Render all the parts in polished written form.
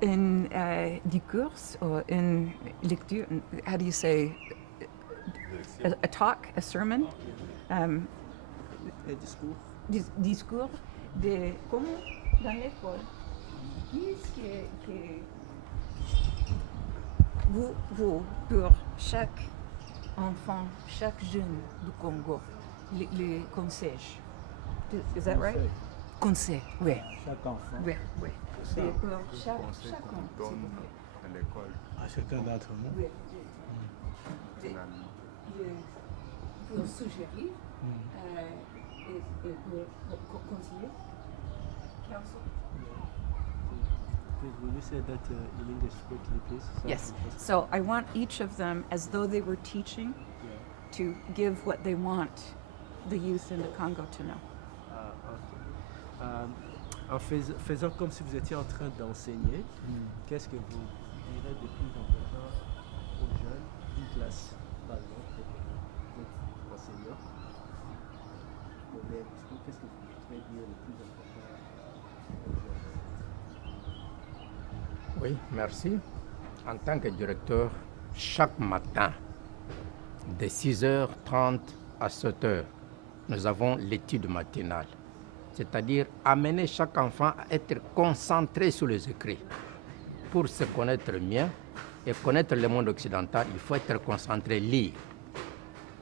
Une discours or une lecture, how do you say, a talk, a sermon, um, discours de comment dans l'école, qu'est-ce que vous, pour chaque enfant, chaque jeune du Congo, les conseils. Is that right? Conseil, oui. Chaque enfant. Oui, oui. C'est pour chaque enfant, s'il vous plaît. à l'école. À chacun d'entre nous. Oui, pour suggérer et pour conseiller. Counsel. Please, will you say that in English quickly, please? So Yes. I can just- So I want each of them, as though they were teaching, Yeah. to give what they want the youth in the Congo to know. En faisant comme si vous étiez en train d'enseigner, qu'est-ce que vous direz de plus important aux jeunes d'une classe, par exemple, vous êtes enseignant, qu'est-ce que vous voudrez dire le plus important aux jeunes? Oui, merci. En tant que directeur, chaque matin, de 6h30 à 7h, nous avons l'étude matinale. C'est-à-dire amener chaque enfant à être concentré sur les écrits. Pour se connaître mieux et connaître le monde occidental, il faut être concentré, lire.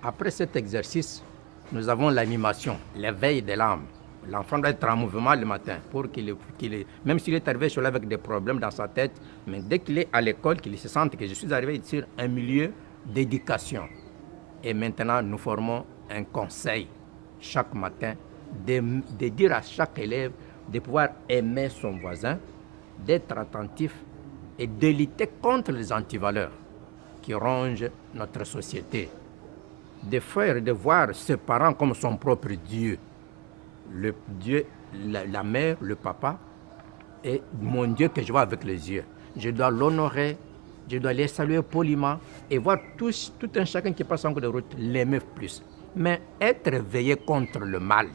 Après cet exercice, nous avons l'animation, l'éveil de l'âme. L'enfant doit être en mouvement le matin pour même s'il est arrivé chez lui avec des problèmes dans sa tête, mais dès qu'il est à l'école, qu'il se sente que je suis arrivé sur un milieu d'éducation. Et maintenant, nous formons un conseil chaque matin de dire à chaque élève de pouvoir aimer son voisin, d'être attentif et de lutter contre les antivaleurs qui rongent notre société. De faire et de voir ses parents comme son propre Dieu. Le Dieu, la mère, le papa, et mon Dieu que je vois avec les yeux. Je dois l'honorer, je dois les saluer poliment et voir tout un chacun qui passe en cours de route, l'aimer plus. Mais être réveillé contre le mal.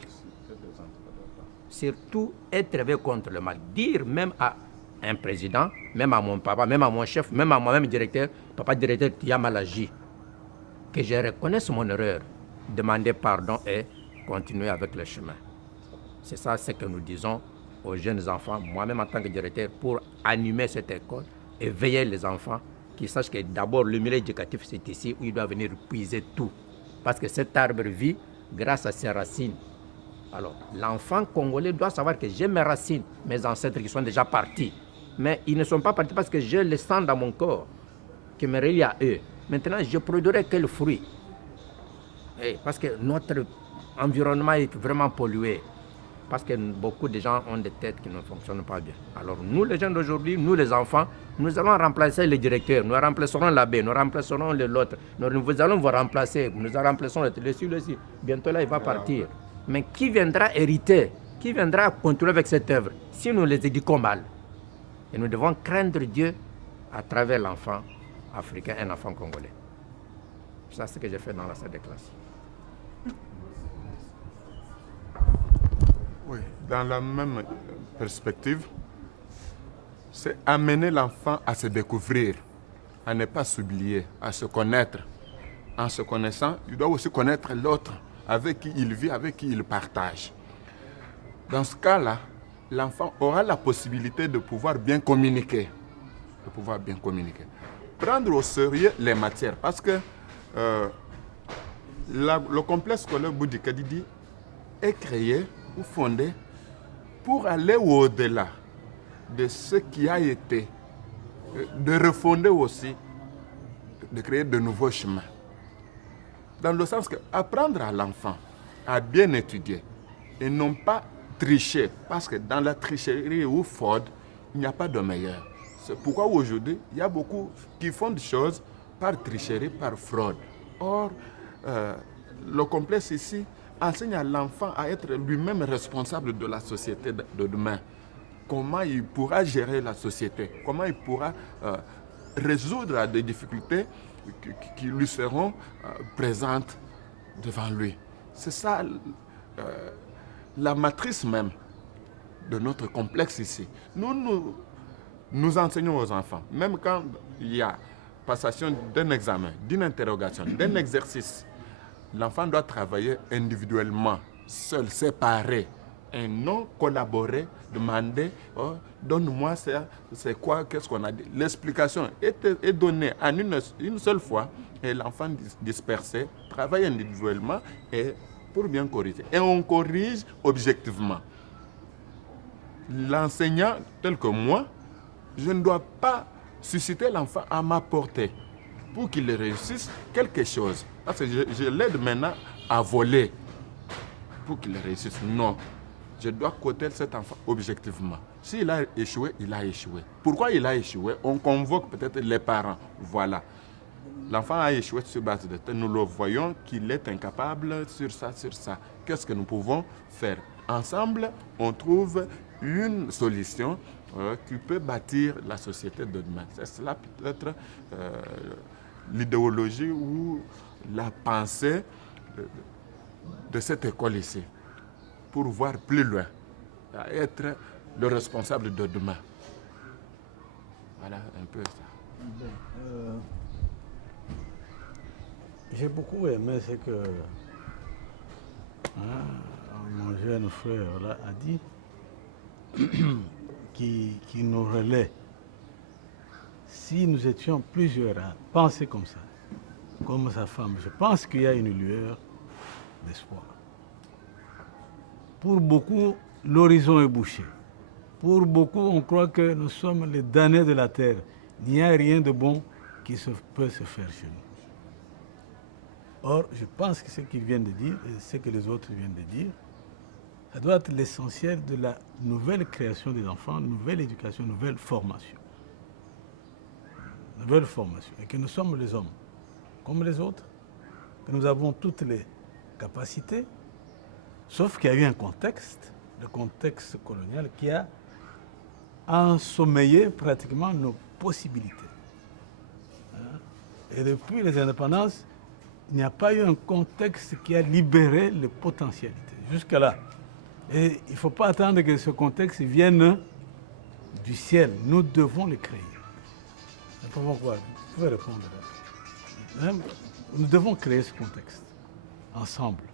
Surtout être réveillé contre le mal. Dire même à un président, même à mon papa, même à mon chef, même à moi-même directeur, papa directeur, tu as mal agi. Que je reconnaisse mon erreur, demander pardon et continuer avec le chemin. C'est ça ce que nous disons aux jeunes enfants, moi-même en tant que directeur, pour animer cette école et veiller les enfants qui sachent que d'abord le milieu éducatif c'est ici où il doit venir puiser tout. Parce que cet arbre vit grâce à ses racines. Alors l'enfant congolais doit savoir que j'ai mes racines, mes ancêtres qui sont déjà partis. Mais ils ne sont pas partis parce que j'ai le sang dans mon corps qui me relie à eux. Maintenant, je produirai quel fruit? Parce que notre environnement est vraiment pollué. Parce que beaucoup de gens ont des têtes qui ne fonctionnent pas bien. Alors nous, les jeunes d'aujourd'hui, nous les enfants, nous allons remplacer les directeurs, nous remplacerons l'abbé, nous remplacerons l'autre. Nous allons vous remplacer, nous remplacerons le bientôt là, il va partir. Mais qui viendra hériter? Qui viendra continuer avec cette œuvre si nous les éduquons mal? Et nous devons craindre Dieu à travers l'enfant africain, un enfant congolais. C'est ce que j'ai fait dans la salle de classe. Oui, dans la même perspective, c'est amener l'enfant à se découvrir, à ne pas s'oublier, à se connaître. En se connaissant, il doit aussi connaître l'autre avec qui il vit, avec qui il partage. Dans ce cas-là, l'enfant aura la possibilité de pouvoir bien communiquer. Prendre au sérieux les matières, parce que le complexe scolaire Boudi Kadidi est créé ou fondé pour aller au-delà de ce qui a été, de refonder aussi, de créer de nouveaux chemins. Dans le sens que apprendre à l'enfant à bien étudier et non pas tricher, parce que dans la tricherie ou fraude, il n'y a pas de meilleur. C'est pourquoi aujourd'hui, il y a beaucoup qui font des choses par tricherie, par fraude. Or, le complexe ici enseigne à l'enfant à être lui-même responsable de la société de demain. Comment il pourra gérer la société, comment il pourra résoudre des difficultés qui lui seront présentes devant lui. C'est ça la matrice même de notre complexe ici. Nous nous enseignons aux enfants, même quand il y a passation d'un examen, d'une interrogation, d'un exercice, l'enfant doit travailler individuellement, seul, séparé, et non collaborer, demander, oh, donne-moi ça, c'est quoi, qu'est-ce qu'on a dit. L'explication est donnée en une seule fois, et l'enfant dispersé travaille individuellement et pour bien corriger. Et on corrige objectivement. L'enseignant, tel que moi, je ne dois pas susciter l'enfant à ma portée pour qu'il réussisse quelque chose. Parce que je l'aide maintenant à voler pour qu'il réussisse. Non. Je dois coter cet enfant objectivement. S'il a échoué, il a échoué. Pourquoi il a échoué? On convoque peut-être les parents. Voilà. L'enfant a échoué sur base de ça. Nous le voyons qu'il est incapable sur ça, sur ça. Qu'est-ce que nous pouvons faire? Ensemble, on trouve une solution qui peut bâtir la société de demain. C'est cela peut-être l'idéologie ou la pensée de cette école ici, pour voir plus loin, à être le responsable de demain. Voilà un peu ça. J'ai beaucoup aimé ce que mon jeune frère là, a dit, qui nous relaie. Si nous étions plusieurs à penser comme ça, comme sa femme, je pense qu'il y a une lueur d'espoir. Pour beaucoup, l'horizon est bouché. Pour beaucoup, on croit que nous sommes les damnés de la terre. Il n'y a rien de bon qui peut se faire chez nous. Or, je pense que ce qu'ils viennent de dire, et ce que les autres viennent de dire, ça doit être l'essentiel de la nouvelle création des enfants, nouvelle éducation, nouvelle formation. Nouvelle formation. Et que nous sommes les hommes, comme les autres, que nous avons toutes les capacités, sauf qu'il y a eu un contexte, le contexte colonial, qui a ensommeillé pratiquement nos possibilités. Et depuis les indépendances, il n'y a pas eu un contexte qui a libéré les potentialités. Jusqu'à là. Et il ne faut pas attendre que ce contexte vienne du ciel. Nous devons le créer. Nous pouvons quoi? Vous pouvez répondre là. Nous devons créer ce contexte, ensemble.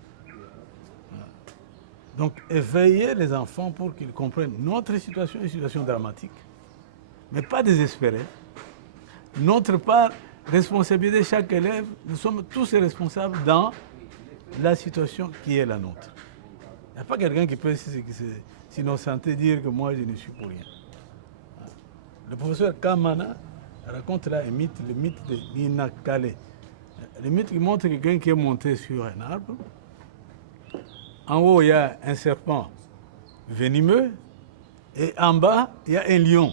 Donc, éveiller les enfants pour qu'ils comprennent notre situation, une situation dramatique, mais pas désespérer. Notre part, responsabilité de chaque élève, nous sommes tous responsables dans la situation qui est la nôtre. Il n'y a pas quelqu'un qui peut s'innocenter et dire que moi je ne suis pour rien. Le professeur Kamana raconte là un mythe, le mythe de Nina Kale. Le mythe qui montre quelqu'un qui est monté sur un arbre. En haut, il y a un serpent venimeux et en bas, il y a un lion.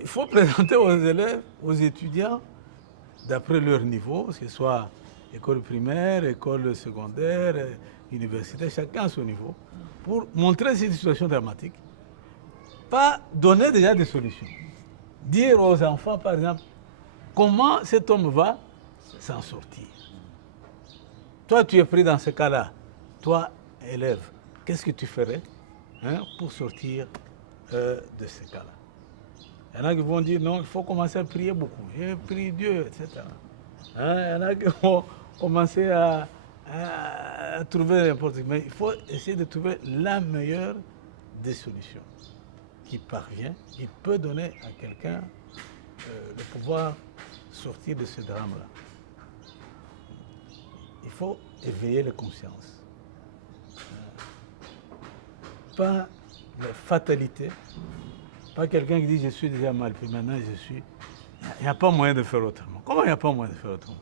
Il faut présenter aux élèves, aux étudiants, d'après leur niveau, que ce soit école primaire, école secondaire, université, chacun à son niveau, pour montrer cette situation dramatique. Pas donner déjà des solutions. Dire aux enfants, par exemple, comment cet homme va s'en sortir. Toi, tu es pris dans ce cas-là. Toi, élève, qu'est-ce que tu ferais pour sortir de ce cas-là? Il y en a qui vont dire non, il faut commencer à prier beaucoup. J'ai prié Dieu, etc. Il y en a qui vont commencer à trouver n'importe quoi. Mais il faut essayer de trouver la meilleure des solutions qui parvient, qui peut donner à quelqu'un le pouvoir sortir de ce drame-là. Il faut éveiller les consciences. Pas la fatalité. Pas quelqu'un qui dit je suis déjà mal, puis maintenant je suis. Il n'y a pas moyen de faire autrement. Comment il n'y a pas moyen de faire autrement?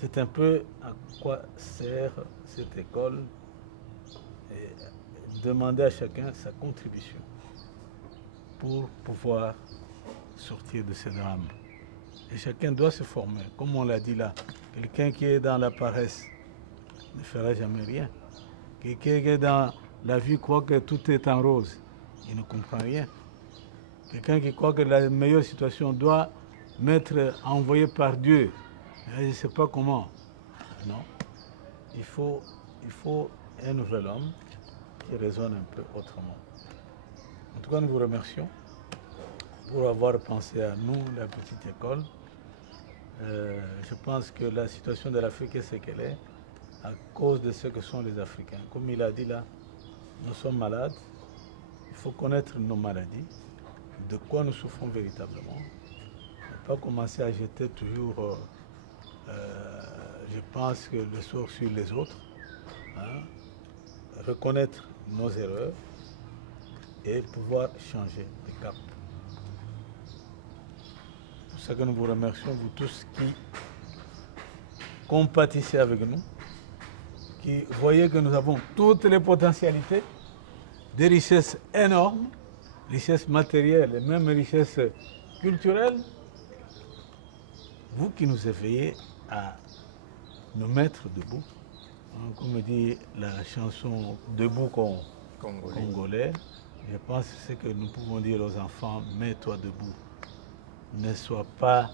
C'est un peu à quoi sert cette école et demander à chacun sa contribution pour pouvoir sortir de ce drame. Et chacun doit se former, comme on l'a dit là. Quelqu'un qui est dans la paresse ne fera jamais rien. Quelqu'un qui est dans la vie croit que tout est en rose. Il ne comprend rien. Quelqu'un qui croit que la meilleure situation doit m'être envoyée par Dieu. Je ne sais pas comment. Non. Il faut un nouvel homme qui résonne un peu autrement. En tout cas, nous vous remercions pour avoir pensé à nous, la petite école. Je pense que la situation de l'Afrique est ce qu'elle est à cause de ce que sont les Africains. Comme il a dit là, nous sommes malades, il faut connaître nos maladies, de quoi nous souffrons véritablement. Ne pas commencer à jeter toujours, je pense que le sort sur les autres. Hein, reconnaître nos erreurs et pouvoir changer de cap. C'est pour ça que nous vous remercions, vous tous qui compatissez avec nous, qui voyez que nous avons toutes les potentialités, des richesses énormes, richesses matérielles et même richesses culturelles. Vous qui nous éveillez à nous mettre debout, hein, comme dit la chanson Debout Congolais, je pense que c'est ce que nous pouvons dire aux enfants, mets-toi debout. Ne sois pas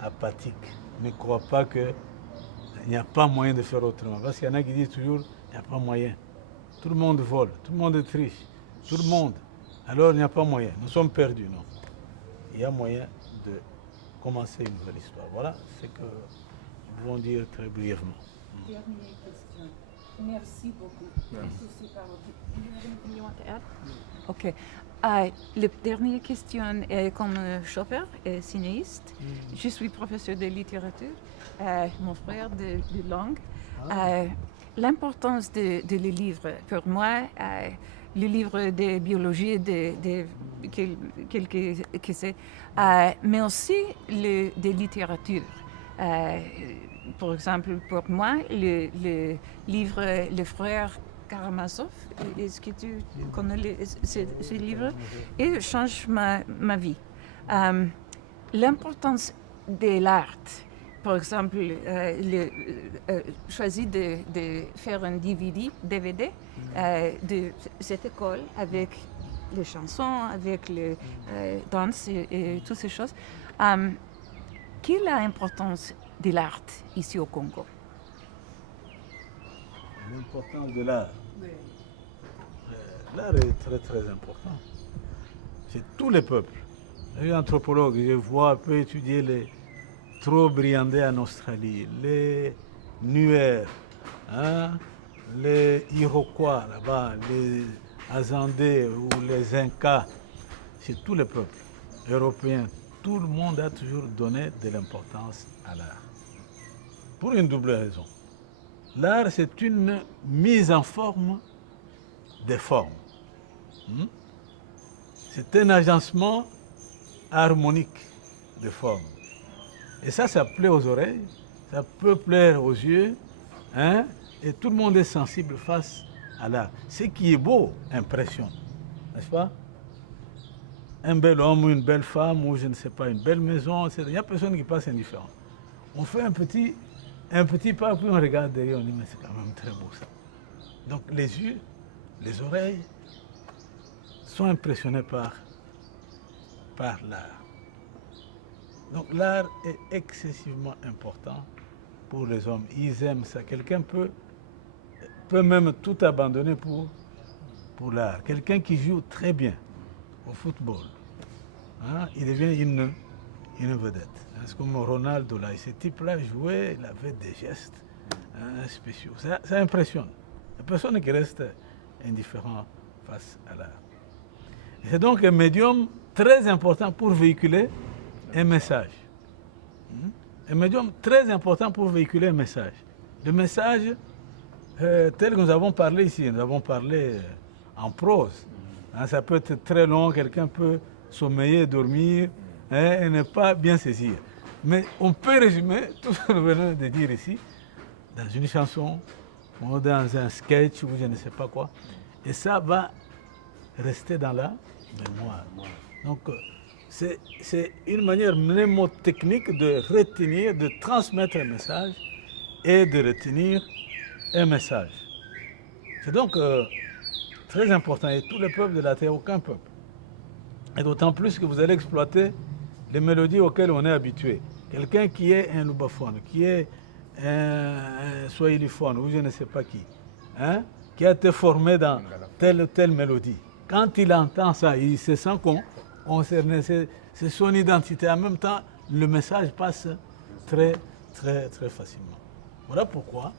apathique. Ne crois pas qu'il n'y a pas moyen de faire autrement. Parce qu'il y en a qui disent toujours, il n'y a pas moyen. Tout le monde vole, tout le monde triche, tout le monde. Alors il n'y a pas moyen. Nous sommes perdus, non. Il y a moyen de commencer une nouvelle histoire. Voilà ce que nous pouvons dire très brièvement. Dernière question. Merci beaucoup. You want to add? OK. La dernière question est comme chauffeur et cinéaste. Je suis professeur de littérature, mon frère de langue. L'importance de le livre, pour moi, le livre de biologie, que c'est, mais aussi de littérature. Par exemple, pour moi, le livre Le Frère Karamazov, est-ce que tu connais ce livre? Il change ma vie. L'importance de l'art, par exemple, choisi de faire un DVD de cette école avec les chansons, avec les danses et toutes ces choses. Quelle est l'importance de l'art ici au Congo? L'importance de l'art. L'art est très très important. C'est tous les peuples. Je suis anthropologue, je vois, je peux étudier les Trobriandais en Australie, les Nuer, hein, les Iroquois là-bas, les Azandais ou les Incas. C'est tous les peuples européens. Tout le monde a toujours donné de l'importance à l'art. Pour une double raison. L'art, c'est une mise en forme des formes. C'est un agencement harmonique des formes. Et ça plaît aux oreilles, ça peut plaire aux yeux, hein, et tout le monde est sensible face à l'art. Ce qui est beau impressionne, n'est-ce pas? Un bel homme ou une belle femme, ou je ne sais pas, une belle maison, il n'y a personne qui passe indifférent. On fait un petit pas, puis on regarde derrière, on dit, mais c'est quand même très beau ça. Donc les yeux, les oreilles sont impressionnés par l'art. Donc l'art est excessivement important pour les hommes. Ils aiment ça. Quelqu'un peut même tout abandonner pour l'art. Quelqu'un qui joue très bien au football, hein, il devient une vedette. C'est comme Ronaldo, là. Ce type-là jouait, il avait des gestes, hein, spéciaux. Ça impressionne. Il n'y a personne qui reste indifférent face à l'art. C'est donc un médium très important pour véhiculer un message. Un médium très important pour véhiculer un message. Le message tel que nous avons parlé ici, nous avons parlé en prose. Hein, ça peut être très long, quelqu'un peut sommeiller, dormir, hein, et ne pas bien saisir. Mais on peut résumer tout ce que nous venons de dire ici dans une chanson ou dans un sketch ou je ne sais pas quoi. Et ça va rester dans la mémoire. Donc, c'est une manière mnémotechnique de retenir, de transmettre un message et de retenir un message. C'est donc très important. Et tous les peuples de la terre, aucun peuple. Et d'autant plus que vous allez exploiter les mélodies auxquelles on est habitué. Quelqu'un qui est un lubaphone, qui est un swahiliphone ou je ne sais pas qui, hein, qui a été formé dans telle ou telle mélodie. Quand il entend ça, il se sent concerné, c'est son identité. En même temps, le message passe très, très, très facilement. Voilà pourquoi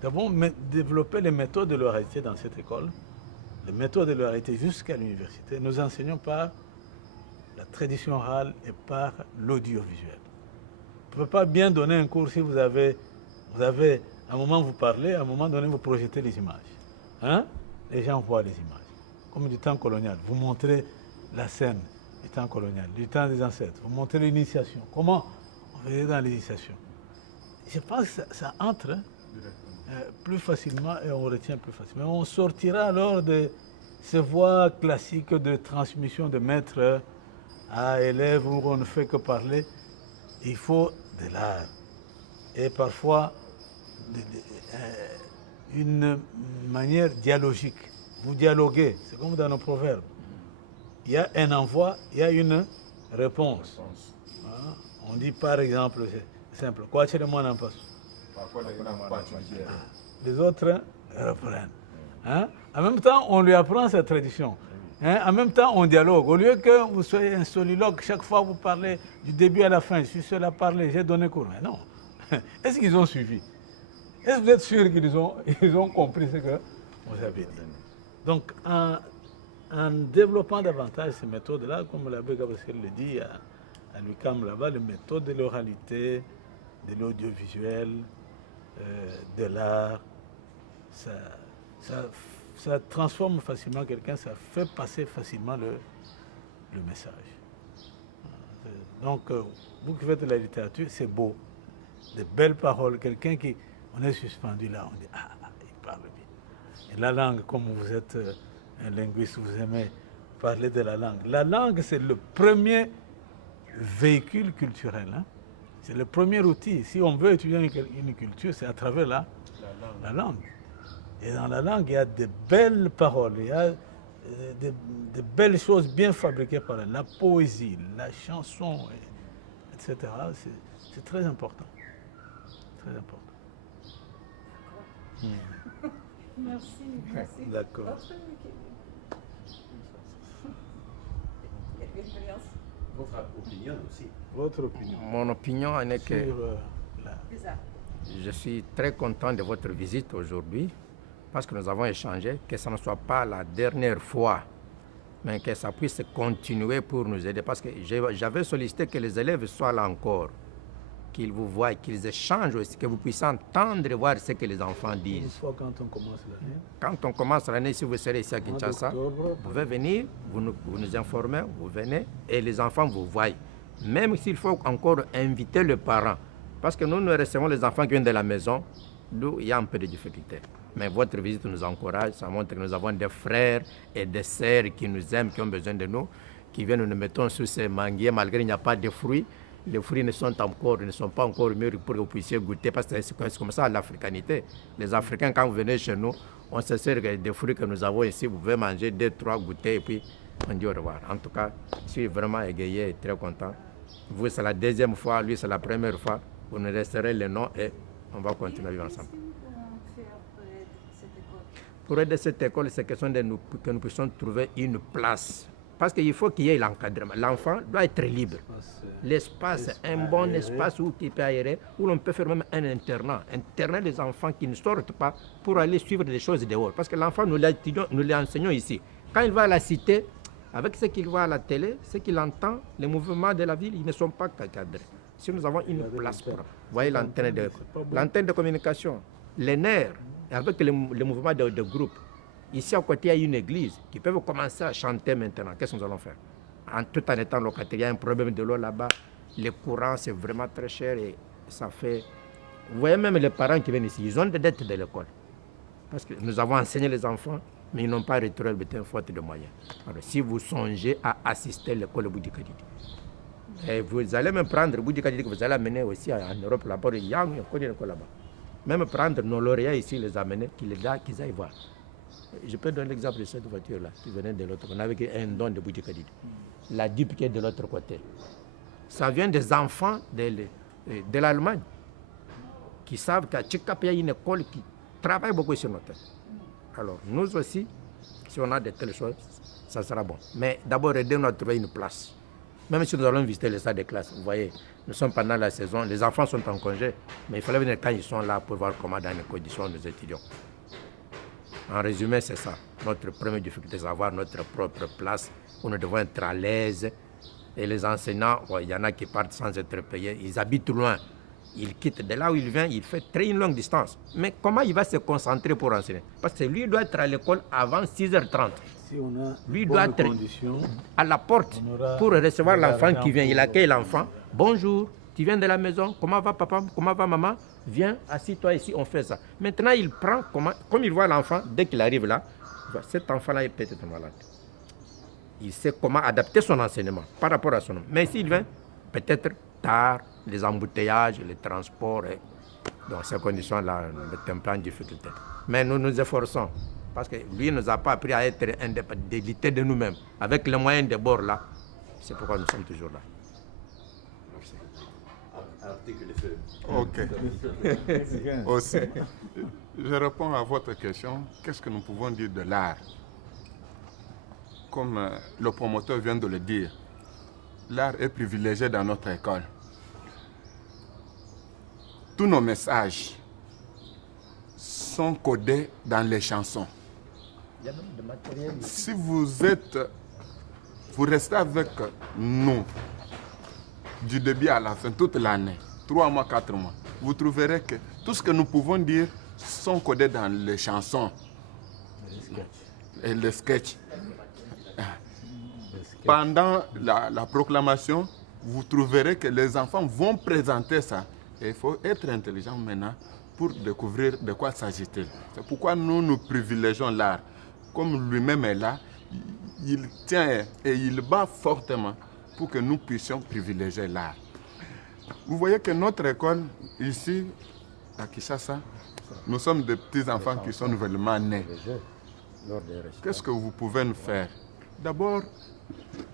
nous avons développé les méthodes de l'oralité dans cette école, les méthodes de l'oralité jusqu'à l'université. Nous enseignons par la tradition orale et par l'audiovisuel. Vous ne pouvez pas bien donner un cours si vous avez à un moment vous parlez, à un moment donné vous projetez les images. Hein? Les gens voient les images. Comme du temps colonial, vous montrez la scène du temps colonial, du temps des ancêtres, vous montrez l'initiation. Comment on faisait dans l'initiation? Je pense que ça entre plus facilement et on retient plus facilement. On sortira alors de ces voies classiques de transmission de maître à élève où on ne fait que parler. Il faut de l'art. Et parfois, une manière dialogique. Vous dialoguez, c'est comme dans nos proverbes. Il y a un envoi, il y a une réponse. Hein? On dit par exemple, c'est simple, quoi tu le monde en passe? Les autres reprennent. Hein? En même temps, on lui apprend sa tradition. Hein? En même temps, on dialogue. Au lieu que vous soyez un soliloque, chaque fois vous parlez du début à la fin, je suis seul à parler, j'ai donné cours. Mais non. Est-ce qu'ils ont suivi? Est-ce que vous êtes sûr qu'ils ont compris ce que vous avez dit? Donc, en développant davantage ces méthodes-là, comme l'abbé Gabaskel le dit à l'UQAM là-bas, les méthodes de l'oralité, de l'audiovisuel, de l'art, ça transforme facilement quelqu'un, ça fait passer facilement le message. Donc, vous qui faites de la littérature, c'est beau. De belles paroles, quelqu'un qui, on est suspendu là, on dit, ah, il parle bien. Et la langue, comme vous êtes un linguiste, vous aimez parler de la langue. La langue, c'est le premier véhicule culturel. Hein? C'est le premier outil. Si on veut étudier une culture, c'est à travers la langue. Et dans la langue, il y a de belles paroles, il y a de belles choses bien fabriquées par elle. La poésie, la chanson, etc. C'est très important. Très important. Merci. D'accord. Votre opinion aussi. Votre opinion Mon opinion est que sur je suis très content de votre visite aujourd'hui parce que nous avons échangé, que ça ne soit pas la dernière fois, mais que ça puisse continuer pour nous aider. Parce que j'avais sollicité que les élèves soient là encore, qu'ils vous voient, qu'ils échangent aussi, que vous puissiez entendre et voir ce que les enfants une disent. fois quand on commence l'année. Quand on commence l'année, si vous serez ici à Kinshasa, d'octobre. vous pouvez venir, vous nous informez, vous venez et les enfants vous voient. Même s'il faut encore inviter le parent, parce que nous recevons les enfants qui viennent de la maison, d'où il y a un peu de difficulté. Mais votre visite nous encourage, ça montre que nous avons des frères et des sœurs qui nous aiment, qui ont besoin de nous, qui viennent nous mettons sur ces manguiers malgré qu'il n'y a pas de fruits. Les fruits ne sont pas encore mûrs pour que vous puissiez goûter, parce que c'est comme ça l'africanité. Les Africains, quand vous venez chez nous, on se sert des fruits que nous avons ici, vous pouvez manger 2, 3, goûter et puis on dit au revoir. En tout cas, je suis vraiment égayé et très content. Vous, c'est la deuxième fois, lui, c'est la première fois. Vous nous resterez le nom et on va continuer à vivre ensemble. Pour aider cette école, c'est question que nous puissions trouver une place. Parce qu'il faut qu'il y ait l'encadrement. L'enfant doit être libre. L'espace, un bon espace où il peut aérer, où l'on peut faire même un internat. Interner les enfants qui ne sortent pas pour aller suivre des choses dehors. Parce que l'enfant, nous l'enseignons ici. Quand il va à la cité, avec ce qu'il voit à la télé, ce qu'il entend, les mouvements de la ville, ils ne sont pas cadrés. Si nous avons une place pour... Vous voyez l'antenne de communication, les nerfs, avec les mouvements de groupe. Ici à côté, il y a une église qui peut commencer à chanter maintenant. Qu'est-ce que nous allons faire? Tout en étant locataire, il y a un problème de l'eau là-bas. Le courant, c'est vraiment très cher et ça fait... Vous voyez même les parents qui viennent ici, ils ont des dettes de l'école. Parce que nous avons enseigné les enfants, mais ils n'ont pas retiré le faute de moyens. Alors, si vous songez à assister à l'école Boudi Kadidi, et vous allez même prendre Boudi Kadidi que vous allez amener aussi en Europe là-bas, il y a une école là-bas. Même prendre nos lauréats ici, les amener, qu'ils aillent voir. Je peux donner l'exemple de cette voiture-là, qui venait de l'autre côté. On avait un don de Boudi Kadidi. La DIP qui est de l'autre côté. Ça vient des enfants de l'Allemagne qui savent qu'à Tchikap, il y a une école qui travaille beaucoup sur notre terre. Alors, nous aussi, si on a de telles choses, ça sera bon. Mais d'abord, aidez-nous à trouver une place. Même si nous allons visiter les salles de classe, vous voyez, nous sommes pendant la saison, les enfants sont en congé, mais il fallait venir quand ils sont là pour voir comment dans les conditions nous étudions. En résumé, c'est ça. Notre première difficulté, c'est d'avoir notre propre place où nous devons être à l'aise. Et les enseignants, il y en a qui partent sans être payés, ils habitent loin. Il quitte de là où il vient, il fait une longue distance. Mais comment il va se concentrer pour enseigner? Parce que lui doit être à l'école avant 6h30. Si on a Lui de doit bonnes être conditions, à la porte on aura pour recevoir de l'enfant l'argent qui vient. Il pour- accueille l'enfant. Bonjour, tu viens de la maison? Comment va papa? Comment va maman? Viens, assis-toi ici, on fait ça. Maintenant, il prend, comme il voit l'enfant, dès qu'il arrive là, cet enfant-là est peut-être malade. Il sait comment adapter son enseignement par rapport à son nom. Mais s'il vient, peut-être tard, les embouteillages, les transports, dans ces conditions-là, nous mettons pas en difficulté. Mais nous nous efforçons, parce que lui ne nous a pas appris à être indépendants de nous-mêmes. Avec les moyens de bord là, c'est pourquoi nous sommes toujours là. Article de feu. Ok. Aussi, je réponds à votre question. Qu'est-ce que nous pouvons dire de l'art? Comme le promoteur vient de le dire, l'art est privilégié dans notre école. Tous nos messages sont codés dans les chansons. Il y a même de matériel. Si vous restez avec nous du début à la fin, toute l'année, 3 mois, 4 mois, vous trouverez que tout ce que nous pouvons dire sont codés dans les chansons et les sketchs. Pendant la proclamation, vous trouverez que les enfants vont présenter ça. Et il faut être intelligent maintenant pour découvrir de quoi s'agit-il. C'est pourquoi nous privilégions l'art. Comme lui-même est là, il tient et il bat fortement pour que nous puissions privilégier l'art. Vous voyez que notre école, ici, à Kinshasa, nous sommes des petits-enfants qui sont nouvellement nés. Qu'est-ce que vous pouvez nous faire? D'abord,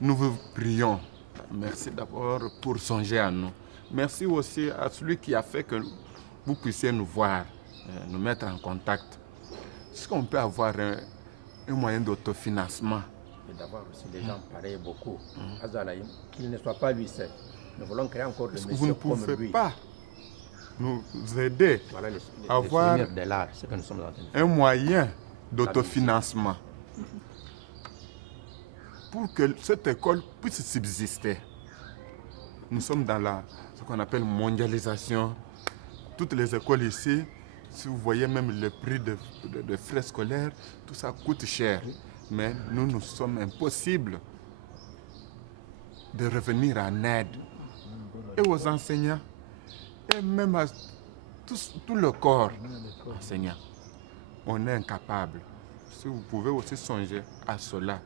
nous vous prions. Merci d'abord pour songer à nous. Merci aussi à celui qui a fait que vous puissiez nous voir, nous mettre en contact. Est-ce qu'on peut avoir un moyen d'autofinancement? Et d'avoir aussi des gens pareils beaucoup. Azalaïm, qu'il ne soit pas lui seul. Nous voulons créer encore des Est-ce que messieurs vous ne comme pouvez lui. pas nous aider Voilà à avoir souvenirs de l'art, ce que nous sommes en train de faire. un moyen d'autofinancement pour que cette école puisse subsister? Nous sommes dans ce qu'on appelle mondialisation. Toutes les écoles ici, si vous voyez même le prix de frais scolaires, tout ça coûte cher. Mais nous sommes impossibles de revenir en aide. Et aux enseignants, et même à tout le corps enseignant. On est incapable. Si vous pouvez aussi songer à cela,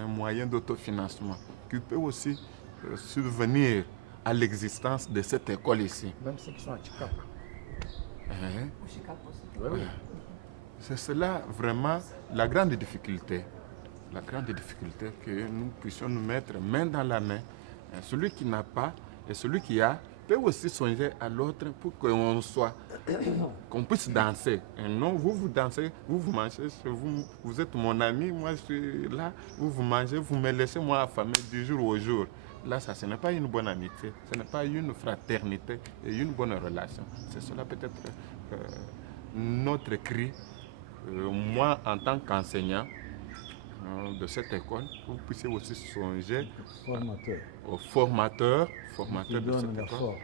un moyen d'autofinancement qui peut aussi subvenir à l'existence de cette école ici. Même ceux qui sont à Chikapa. Hein? Oui, oui. C'est cela vraiment la grande difficulté. La grande difficulté que nous puissions nous mettre main dans la main. Celui qui n'a pas et celui qui a peut aussi songer à l'autre pour qu'on soit, qu'on puisse danser. Et non, vous dansez, vous mangez, vous êtes mon ami, moi je suis là, vous mangez, vous me laissez moi affamer du jour au jour. Là, ça, ce n'est pas une bonne amitié, ce n'est pas une fraternité et une bonne relation. C'est cela peut-être notre cri, moi en tant qu'enseignant de cette école, vous puissiez aussi songer aux formateurs de cette école.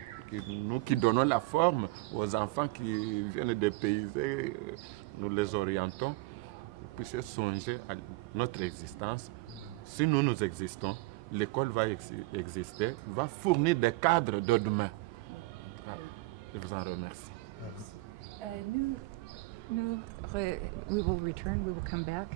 Nous qui donnons la forme aux enfants qui viennent des pays, nous les orientons, vous puissiez songer à notre existence. Si nous existons, l'école va exister, va fournir des cadres de demain. Je vous en remercie. We will return, we will come back.